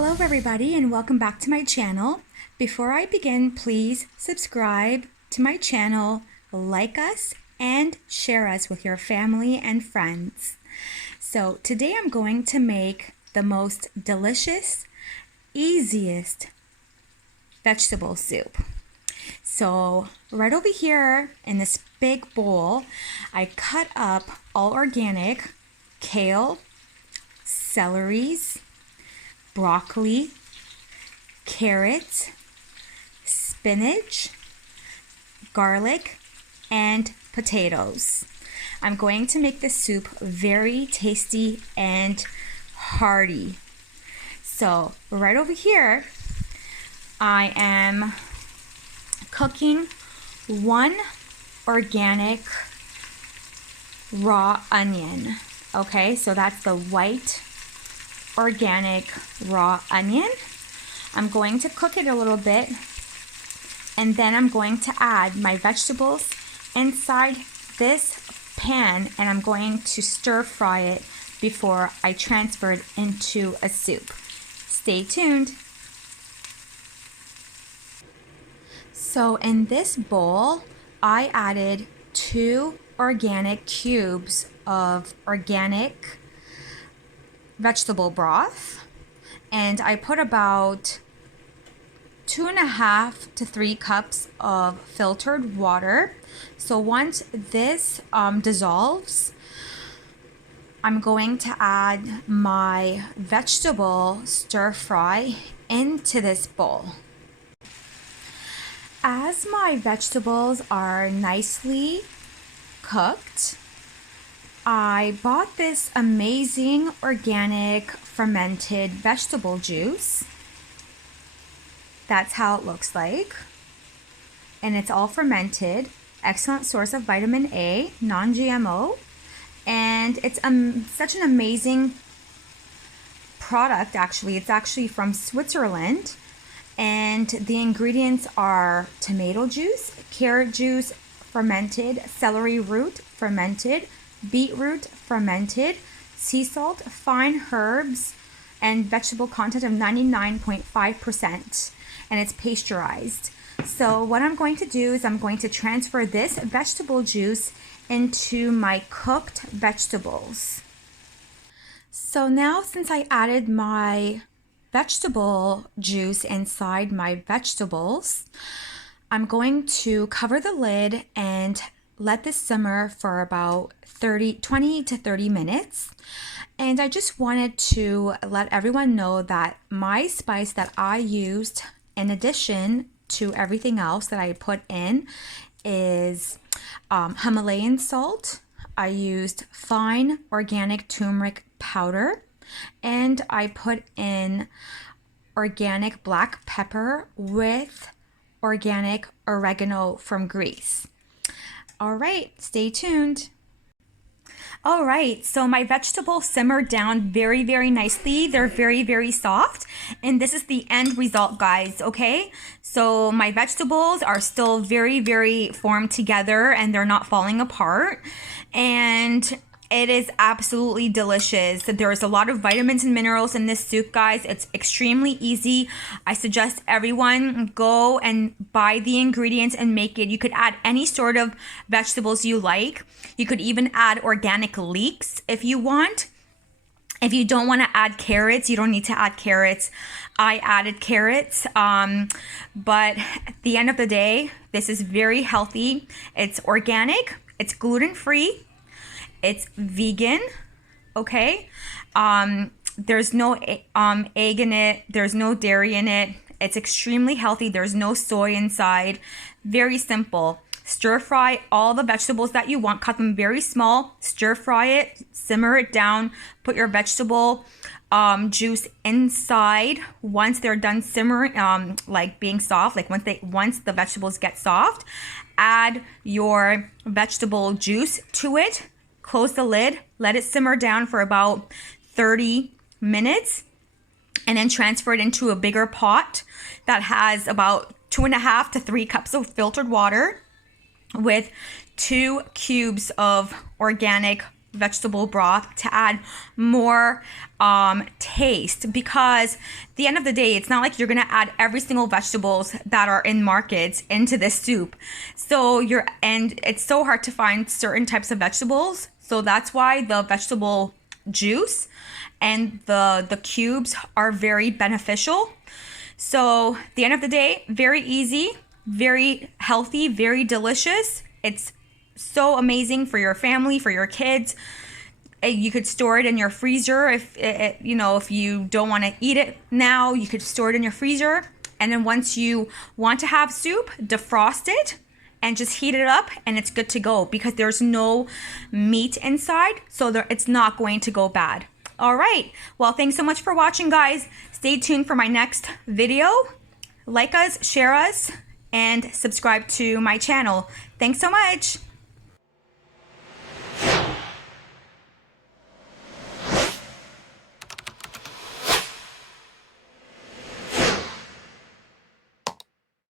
Hello everybody and welcome back to my channel. Before I begin, please subscribe to my channel, like us, and share us with your family and friends. So today I'm going to make the most delicious, easiest vegetable soup. So right over here in this big bowl, I cut up all organic kale, celeries, broccoli, carrots, spinach, garlic, and potatoes. I'm going to make this soup very tasty and hearty. So right over here, I am cooking one organic raw onion. Okay, so that's the white organic raw onion. I'm going to cook it a little bit, and then I'm going to add my vegetables inside this pan, and I'm going to stir fry it before I transfer it into a soup. Stay tuned. So in this bowl, I added 2 organic cubes of organic vegetable broth, and I put about 2.5 to 3 cups of filtered water. So once this dissolves, I'm going to add my vegetable stir fry into this bowl. As my vegetables are nicely cooked, I bought this amazing organic fermented vegetable juice. That's how it looks like. And it's all fermented. Excellent source of vitamin A, non-GMO. And it's such an amazing product, actually. It's actually from Switzerland. And the ingredients are tomato juice, carrot juice, fermented, celery root, fermented, beetroot, fermented, sea salt, fine herbs, and vegetable content of 99.5%, and it's pasteurized. So what I'm going to do is I'm going to transfer this vegetable juice into my cooked vegetables. So now, since I added my vegetable juice inside my vegetables, I'm going to cover the lid and let this simmer for about 20 to 30 minutes. And I just wanted to let everyone know that my spice that I used in addition to everything else that I put in is Himalayan salt. I used fine organic turmeric powder, and I put in organic black pepper with organic oregano from Greece. All right, stay tuned. All right, so my vegetables simmered down very, very nicely. They're very, very soft. And this is the end result, guys, okay? So my vegetables are still very, very formed together, and they're not falling apart. And it is absolutely delicious. There's a lot of vitamins and minerals in this soup, guys. It's extremely easy. I suggest everyone go and buy the ingredients and make it. You could add any sort of vegetables you like. You could even add organic leeks if you want. If you don't want to add carrots, you don't need to add carrots. I added carrots, but at the end of the day, this is very healthy. It's organic, it's gluten-free, it's vegan, okay? There's no egg in it. There's no dairy in it. It's extremely healthy. There's no soy inside. Very simple. Stir fry all the vegetables that you want. Cut them very small. Stir fry it. Simmer it down. Put your vegetable juice inside. Once they're done simmering, like being soft, like once the vegetables get soft, add your vegetable juice to it. Close the lid, let it simmer down for about 30 minutes, and then transfer it into a bigger pot that has about 2.5 to 3 cups of filtered water with 2 cubes of organic vegetable broth to add more taste, because at the end of the day, it's not like you're gonna add every single vegetables that are in markets into this soup. So and it's so hard to find certain types of vegetables. So that's why the vegetable juice and the cubes are very beneficial. So at the end of the day, very easy, very healthy, very delicious. It's so amazing for your family, for your kids. You could store it in your freezer if you don't want to eat it now. You could store it in your freezer, and then once you want to have soup, defrost it and just heat it up, and it's good to go, because there's no meat inside, so it's not going to go bad. All right, well, thanks so much for watching, guys. Stay tuned for my next video. Like us, share us, and subscribe to my channel. Thanks so much.